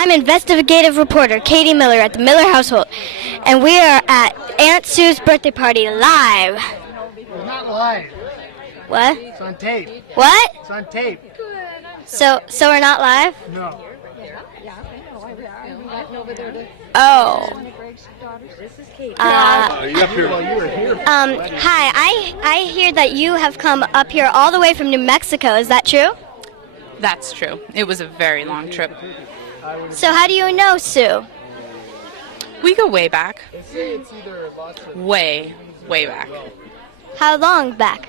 I'm investigative reporter Katie Miller at the Miller household, and we are at Aunt Sue's birthday party live. It's not live. What? It's on tape. What? It's on tape. So we're not live? No. Oh. Hi. I hear that you have come up here all the way from New Mexico. Is that true? That's true. It was a very long trip. So how do you know Sue? We go way back. Way back. How long back?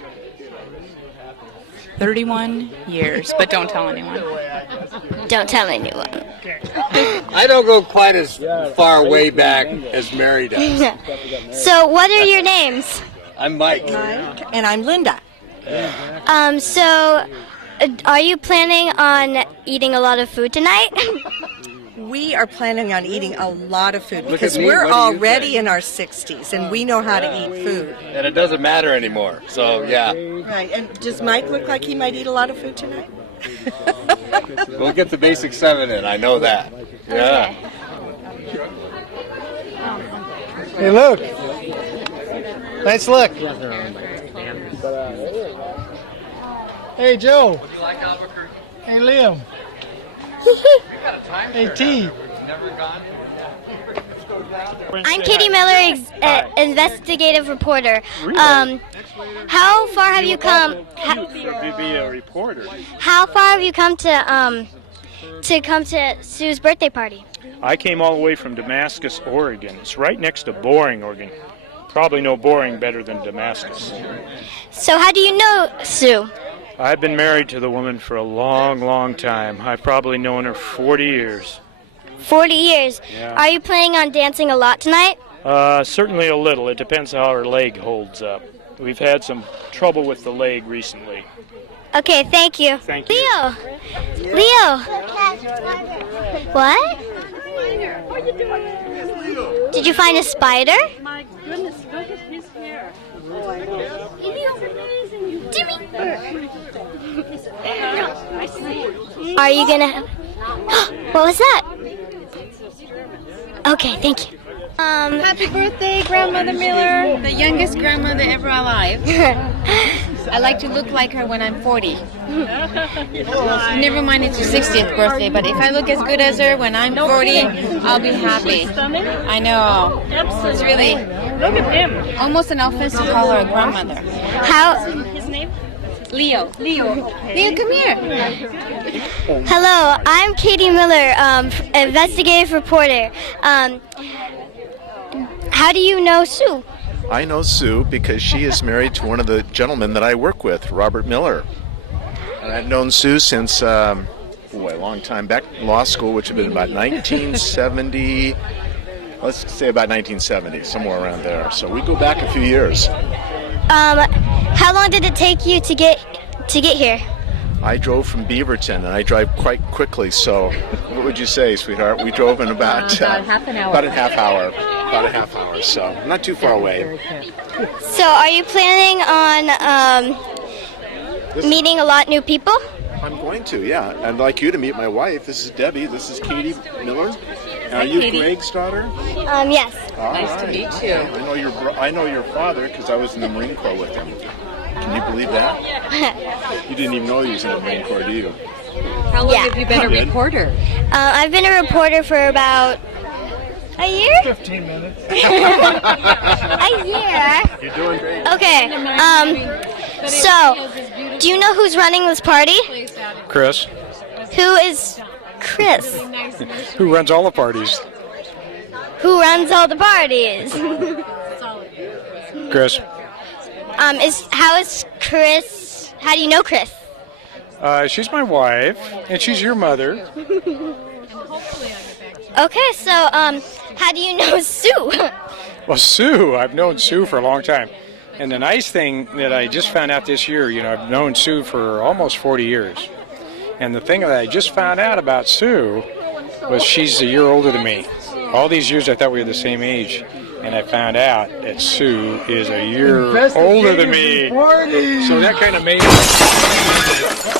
31 years, but don't tell anyone. Don't tell anyone. I don't go quite as far way back as Mary does. So what are your names? I'm Mike. And I'm Linda. So are you planning on eating a lot of food tonight? We are planning on eating a lot of food Look because at me, we're what do you already think? in our 60s and we know how to eat food. And it doesn't matter anymore. So, yeah. Right. And does Mike look like he might eat a lot of food tonight? We'll get the basic 7 in. I know that. Yeah. Hey, look. Nice look. Hey, Joe. Hey, Liam. Hey, T. I'm Katie Miller, investigative reporter. How far have you come? To be a reporter. How far have you come to come to Sue's birthday party? I came all the way from Damascus, Oregon. It's right next to Boring, Oregon. Probably no Boring better than Damascus. So how do you know Sue? I've been married to the woman for a long, long time. I've probably known her 40 years. 40 years. Yeah. Are you planning on dancing a lot tonight? Certainly a little. It depends how her leg holds up. We've had some trouble with the leg recently. Okay, thank you. Thank you. Leo. What? Did you find a spider? My goodness, look at his hair. Are you gonna? What was that? Okay, thank you. Happy birthday, Grandmother Miller, the youngest grandmother ever alive. I like to look like her when I'm 40. Never mind it's your 60th birthday, but if I look as good as her when I'm 40, I'll be happy. I know. It's really Look at him. almost an offense to call her a grandmother. How? His name? Leo, come here. Hello, I'm Katie Miller, investigative reporter. How do you know Sue? I know Sue because she is married to one of the gentlemen that I work with, Robert Miller. And I've known Sue since, a long time back in law school, which had been about 1970, let's say about 1970, somewhere around there. So we go back a few years. How long did it take you to get here? I drove from Beaverton, and I drive quite quickly, so what would you say, sweetheart? We drove in about half an hour. About a half hour, so not too far away. So, are you planning on meeting a lot new people? I'm going to, yeah. I'd like you to meet my wife. This is Debbie. This is Katie Miller. Are you Katie. Greg's daughter? Yes. Nice to meet you. I know your father because I was in the Marine Corps with him. Can you believe that? You didn't even know he was in the Marine Corps, do you? How long Yeah. have you been a reporter? I've been a reporter for about a year? 15 minutes. A year? You're doing great. Okay. So, do you know who's running this party? Chris, Who is Chris? who runs all the parties? Who runs all the parties? Chris. How is Chris? How do you know Chris? She's my wife, and she's your mother. Okay, so how do you know Sue? Well, Sue, I've known Sue for a long time. And the nice thing that I just found out this year, I've known Sue for almost 40 years. And the thing that I just found out about Sue was she's a year older than me. All these years I thought we were the same age. And I found out that Sue is a year older than me. So that kind of made it.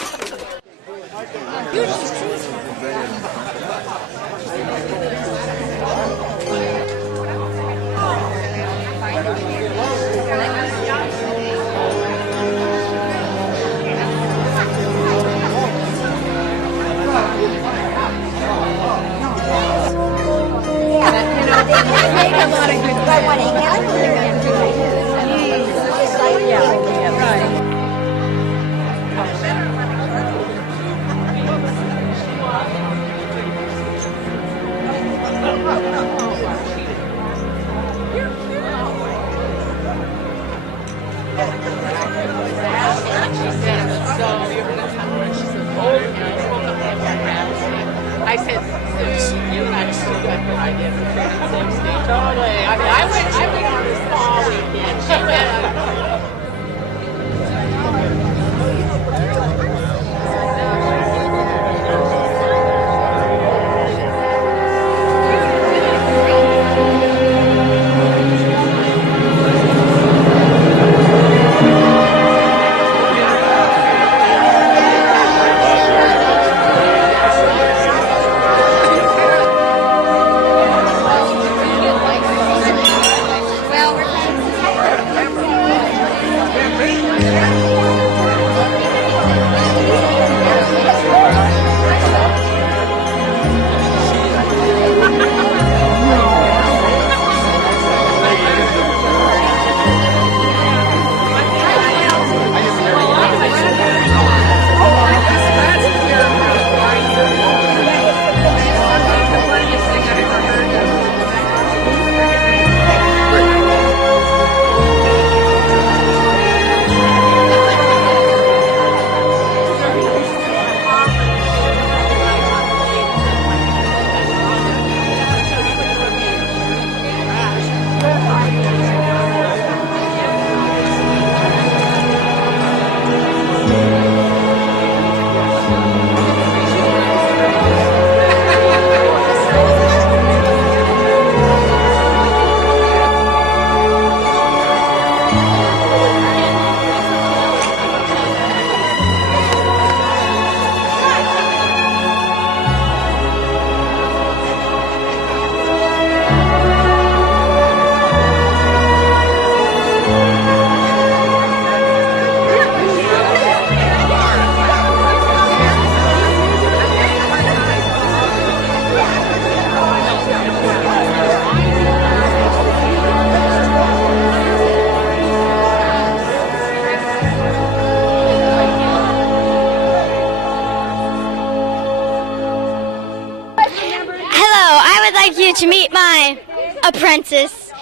to meet my apprentice,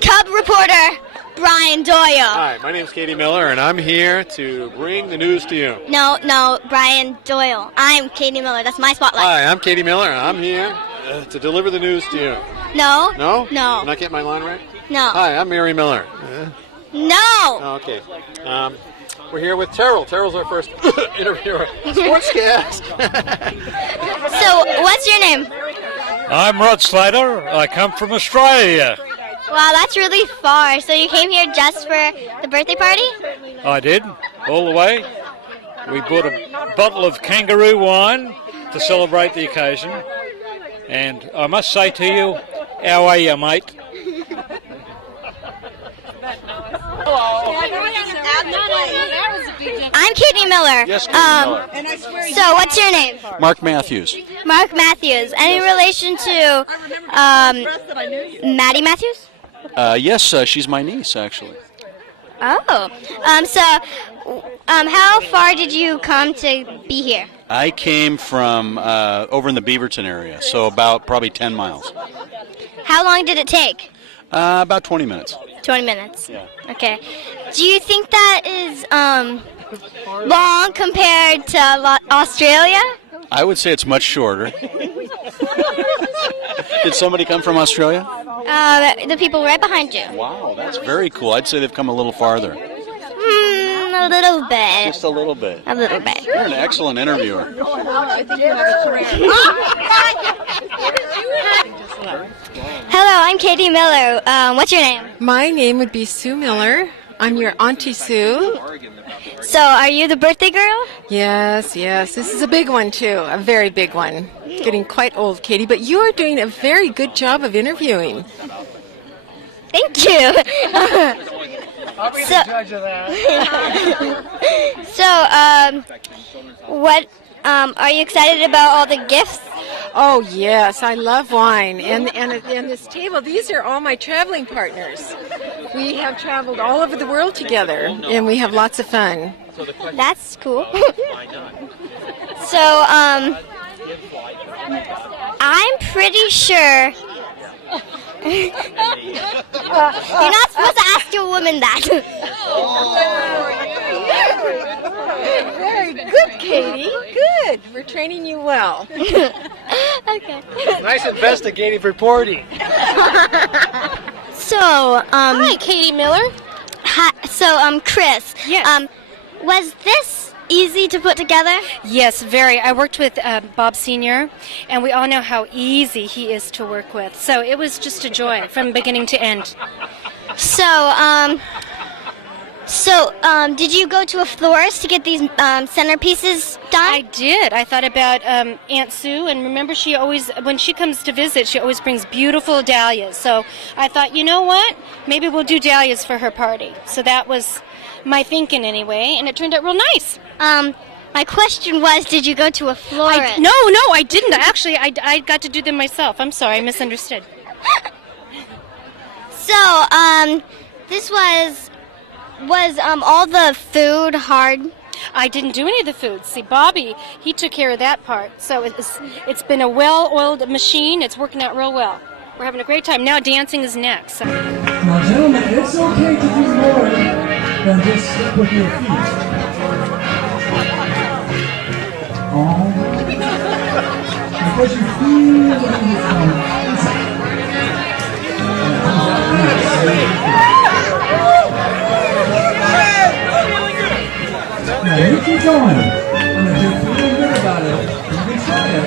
Cub reporter Brian Doyle. Hi, my name's Katie Miller, and I'm here to bring the news to you. No, Brian Doyle. I'm Katie Miller. That's my spotlight. Hi, I'm Katie Miller, and I'm here to deliver the news to you. No. No? No. I'm not getting my line right? No. Hi, I'm Mary Miller. No. Oh, okay. We're here with Terrell. Terrell's our first interviewer. Sportscast. So, what's your name? I'm Rod Slater. I come from Australia. Wow, that's really far. So you came here just for the birthday party? I did, all the way. We bought a bottle of kangaroo wine to celebrate the occasion. And I must say to you, how are you, mate? I'm Katie Miller. Yes, Katie Miller. So, what's your name? Mark Matthews. Mark Matthews. Any relation to Maddie Matthews? Yes, she's my niece, actually. Oh. How far did you come to be here? I came from over in the Beaverton area, so about probably 10 miles. How long did it take? About 20 minutes. 20 minutes. Yeah. Okay. Do you think that is long compared to Australia? I would say it's much shorter. Did somebody come from Australia? The people right behind you. Wow, that's very cool. I'd say they've come a little farther. A little bit. Just a little bit. A little bit. You're an excellent interviewer. Hello, I'm Katie Miller. What's your name? My name would be Sue Miller. I'm your Auntie Sue. So, are you the birthday girl? Yes. This is a big one, too. A very big one. Getting quite old, Katie, but you are doing a very good job of interviewing. Thank you. I'll be the judge of that. What, are you excited about all the gifts? Oh, yes, I love wine. And this table, these are all my traveling partners. We have traveled all over the world together, and we have lots of fun. That's cool. So, I'm pretty sure... You're not supposed to ask a woman that. Very good, Katie. Good. We're training you well. Okay. Nice investigative reporting. So, Hi, Katie Miller. Chris. Yes. Was this easy to put together? Yes, very. I worked with Bob Sr., and we all know how easy he is to work with. So it was just a joy from beginning to end. So, did you go to a florist to get these centerpieces done? I did. I thought about Aunt Sue, and remember, she always, when she comes to visit, she always brings beautiful dahlias. So I thought, you know what? Maybe we'll do dahlias for her party. So that was my thinking anyway, and it turned out real nice. My question was, did you go to a florist? No, I didn't. Actually, I got to do them myself. I'm sorry, I misunderstood. So, this was all the food hard? I didn't do any of the food. See, Bobby, he took care of that part. So it's been a well-oiled machine. It's working out real well. We're having a great time. Now dancing is next. So. Now, gentlemen, it's okay to do more than just step with your feet. Because you feel it from inside. Now you keep going. And if you're feeling good about it, you can try it.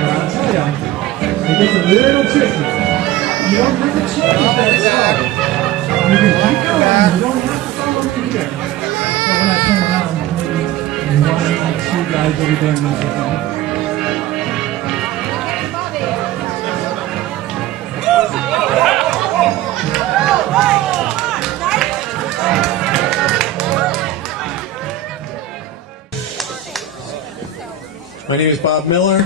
But I'll tell you, it gets a little tricky. You don't have to change that song. You can keep going. You don't have to follow me here. So when I turn around, and one of the two guys over there knows what they're doing. My name is Bob Miller.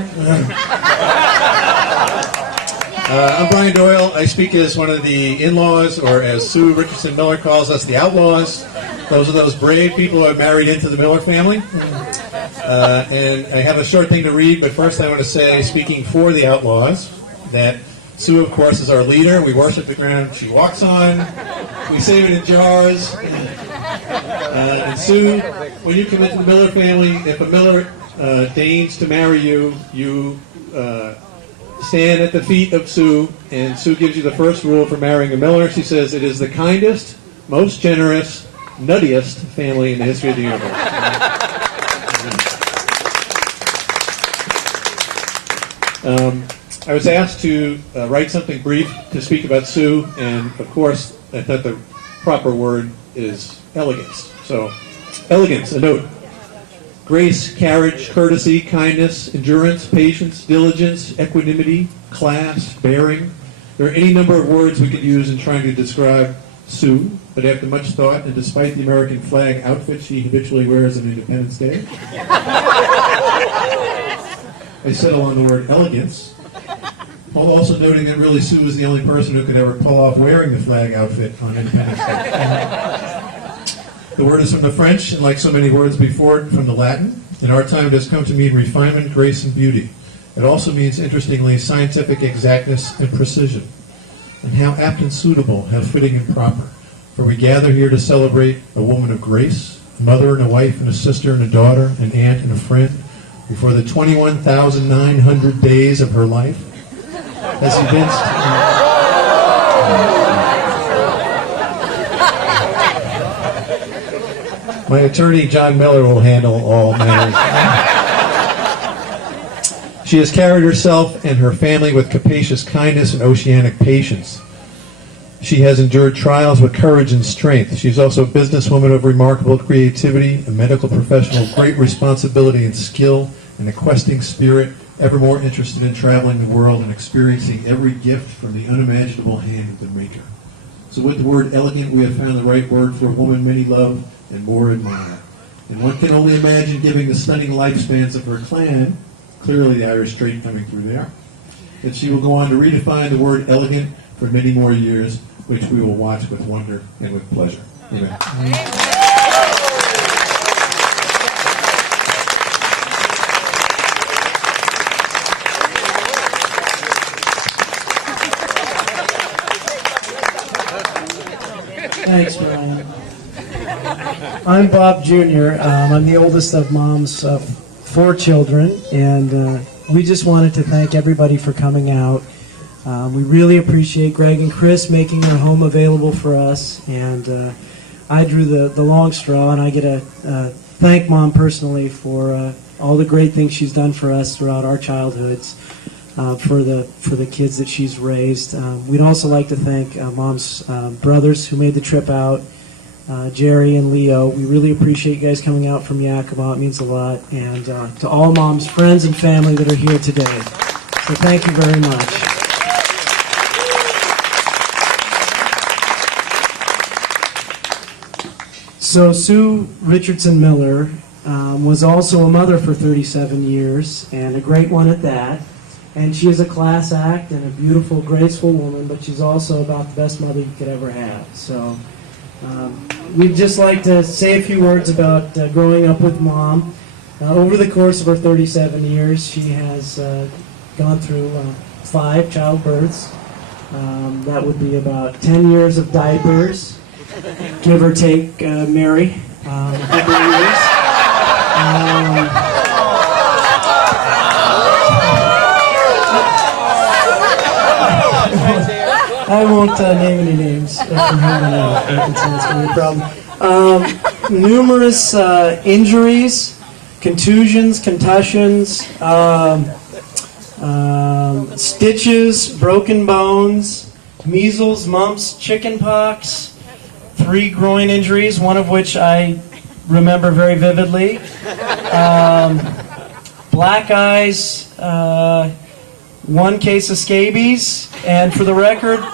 I'm Brian Doyle. I speak as one of the in-laws, or as Sue Richardson Miller calls us, the outlaws. Those are those brave people who are married into the Miller family. And I have a short thing to read, but first I want to say, speaking for the outlaws, that Sue, of course, is our leader. We worship the ground she walks on. We save it in jars. And Sue, when you come into the Miller family, if a Miller deigns to marry you, you stand at the feet of Sue, and Sue gives you the first rule for marrying a Miller. She says, it is the kindest, most generous, nuttiest family in the history of the universe. I was asked to write something brief to speak about Sue, and of course, I thought the proper word is elegance. So, elegance, a note. Grace, carriage, courtesy, kindness, endurance, patience, diligence, equanimity, class, bearing. There are any number of words we could use in trying to describe Sue, but after much thought, and despite the American flag outfit she habitually wears on Independence Day, I settle on the word elegance, while also noting that really Sue was the only person who could ever pull off wearing the flag outfit on Independence Day. The word is from the French, and like so many words before it, from the Latin. In our time, it has come to mean refinement, grace, and beauty. It also means, interestingly, scientific exactness and precision. And how apt and suitable, how fitting and proper. For we gather here to celebrate a woman of grace, a mother and a wife and a sister and a daughter, an aunt and a friend, before the 21,900 days of her life has evinced... My attorney, John Miller, will handle all matters. She has carried herself and her family with capacious kindness and oceanic patience. She has endured trials with courage and strength. She's also a businesswoman of remarkable creativity, a medical professional of great responsibility and skill, and a questing spirit, ever more interested in traveling the world and experiencing every gift from the unimaginable hand of the Maker. So with the word elegant, we have found the right word for a woman many love and more admire. And one can only imagine, given the stunning lifespans of her clan, clearly the Irish trait coming through there, that she will go on to redefine the word elegant for many more years, which we will watch with wonder and with pleasure. Amen. Thanks, Brian. I'm Bob Jr. I'm the oldest of Mom's 4 children, and we just wanted to thank everybody for coming out. We really appreciate Greg and Chris making their home available for us, and I drew the long straw, and I get to thank Mom personally for all the great things she's done for us throughout our childhoods, for the kids that she's raised. We'd also like to thank Mom's brothers who made the trip out, Jerry and Leo. We really appreciate you guys coming out from Yakima. It means a lot. And to all Mom's friends and family that are here today. So thank you very much. So Sue Richardson Miller was also a mother for 37 years, and a great one at that. And she is a class act and a beautiful, graceful woman, but she's also about the best mother you could ever have. So we'd just like to say a few words about growing up with Mom. Over the course of her 37 years, she has gone through 5 childbirths. That would be about 10 years of diapers, give or take, Mary, a couple of years. I won't name any names from here on out. It's going to be a problem. Numerous injuries, contusions, concussions, stitches, broken bones, measles, mumps, chickenpox, 3 groin injuries, one of which I remember very vividly, black eyes, 1 case of scabies, and for the record,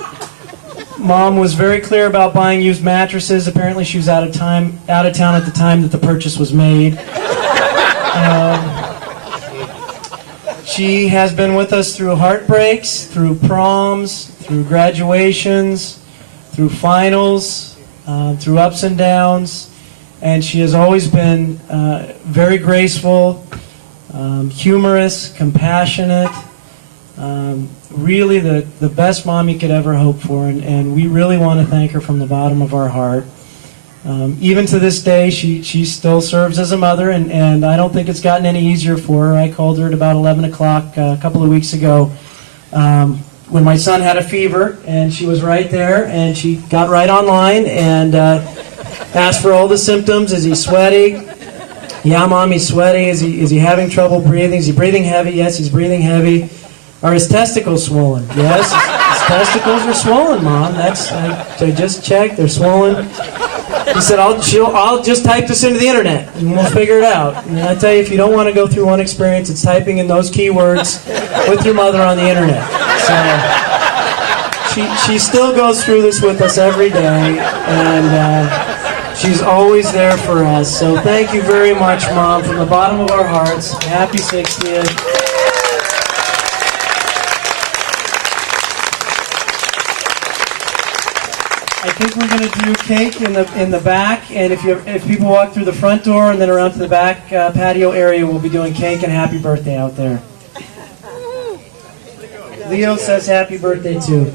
Mom was very clear about buying used mattresses. Apparently she was out of town at the time that the purchase was made. She has been with us through heartbreaks, through proms, through graduations, through finals, through ups and downs, and she has always been very graceful, humorous, compassionate, Really the best mom you could ever hope for, and we really want to thank her from the bottom of our heart. Even to this day, she still serves as a mother, and I don't think it's gotten any easier for her. I called her at about 11 o'clock a couple of weeks ago when my son had a fever, and she was right there, and she got right online and asked for all the symptoms. Is he sweaty? Yeah, Mom, he's sweaty. Is he having trouble breathing? Is he breathing heavy? Yes, he's breathing heavy. Are his testicles swollen? Yes, his testicles are swollen, Mom. I just checked. They're swollen. He said, I'll just type this into the internet and we'll figure it out. And I tell you, if you don't want to go through one experience, it's typing in those keywords with your mother on the internet. So she still goes through this with us every day, and she's always there for us. So thank you very much, Mom, from the bottom of our hearts. Happy 60th. I think we're going to do cake in the back, and if people walk through the front door and then around to the back patio area, we'll be doing cake and happy birthday out there. Leo says happy birthday too.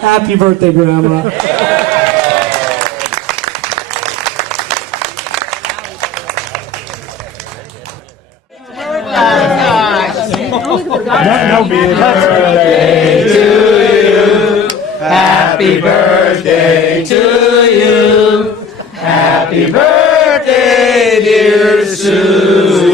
Happy birthday, Grandma. Birthday to you. Happy birthday to you. Happy birthday, dear Sue.